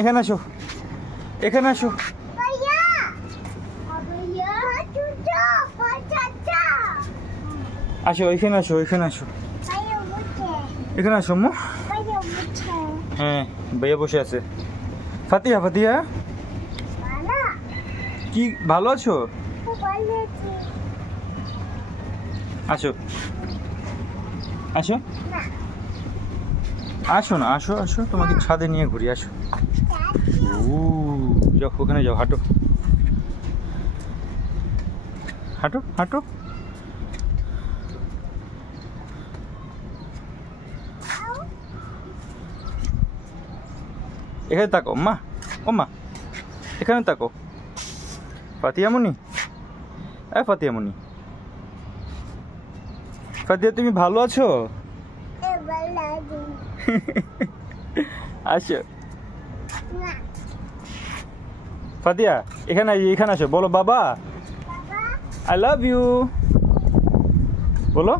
এখানে আসো, এখানে আসো। আসো এখানে আসো, এখানে আসো, এখানে আসো আম্মু। হ্যাঁ ভাইয়া বসে আছে। ফাতিহা, ফাতিহা কি ভালো আছো? আসো, আসো, আসো না, আসো আসো, তোমাকে ছাদে নিয়ে ঘুরি, আসো। ও যাও, ওখানে যাও, হাঁটো হাঁটো হাঁটো। এখানে তাকো মা, ও মা এখানে তাকো। ফাতিয়ামণি, ফাতিয়ামণি, ফাতিয়া তুমি ভালো আছো? আসো ফাতিয়া, এখানে এখানে আসো, বলো বাবা আই লাভ ইউ বলো।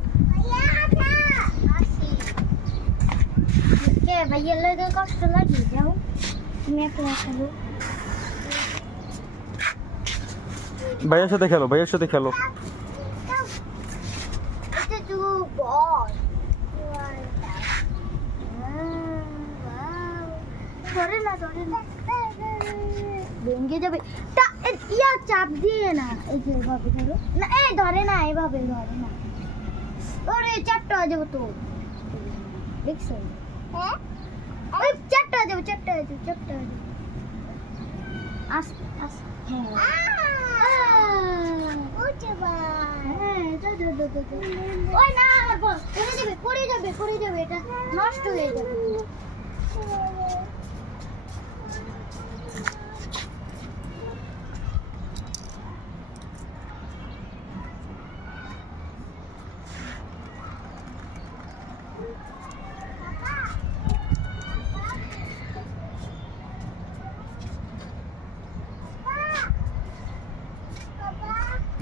ভাইয়ের সাথে খেলো, ভাইয়ের সাথে খেলো। ভেঙে যাবে, ইয়া চাপ দিয়ে না, এই যে এভাবে ধরো না, এই ধরে না, এভাবে ধরে না, ওরে চাপটা হয়ে যাবে তো, দেখছো? হ্যাঁ ওই চাপটা হয়ে যাবে, চাপটা হয়ে যাবে, চাপটা হয়ে যাবে, আস্তে আস্তে। ওই না, পড়ে যাবে, পড়ে যাবে, পড়ে যাবে, এটা নষ্ট হয়ে যাবে।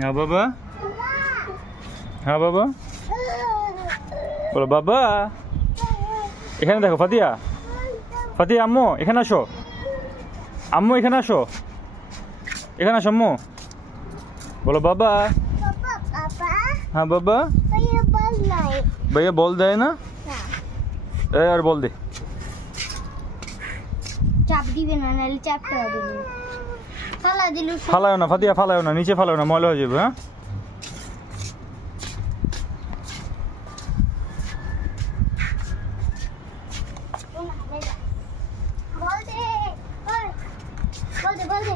হ্যাঁ বাবা, হ্যাঁ বাবা বলো বাবা। এখানে দেখো ফাতিয়া, ফাতিয়া আম্মু এখানে আসো, আম্মু এখানে আসো, এখানে আসো আম্মু বলো বাবা। হ্যাঁ বাবা। ভাইয়া বল দেয় না, আর বল দে। চাপ দিবে না, নাহলে চাপটা দিবে, ফালা দিলু। ফালায়ও না ফাতিয়া, ফালায়ও না, নিচে ফালায়ও না, ময়লা হয়ে যাবে। হ্যাঁ বল দে, বল দে, বল দে।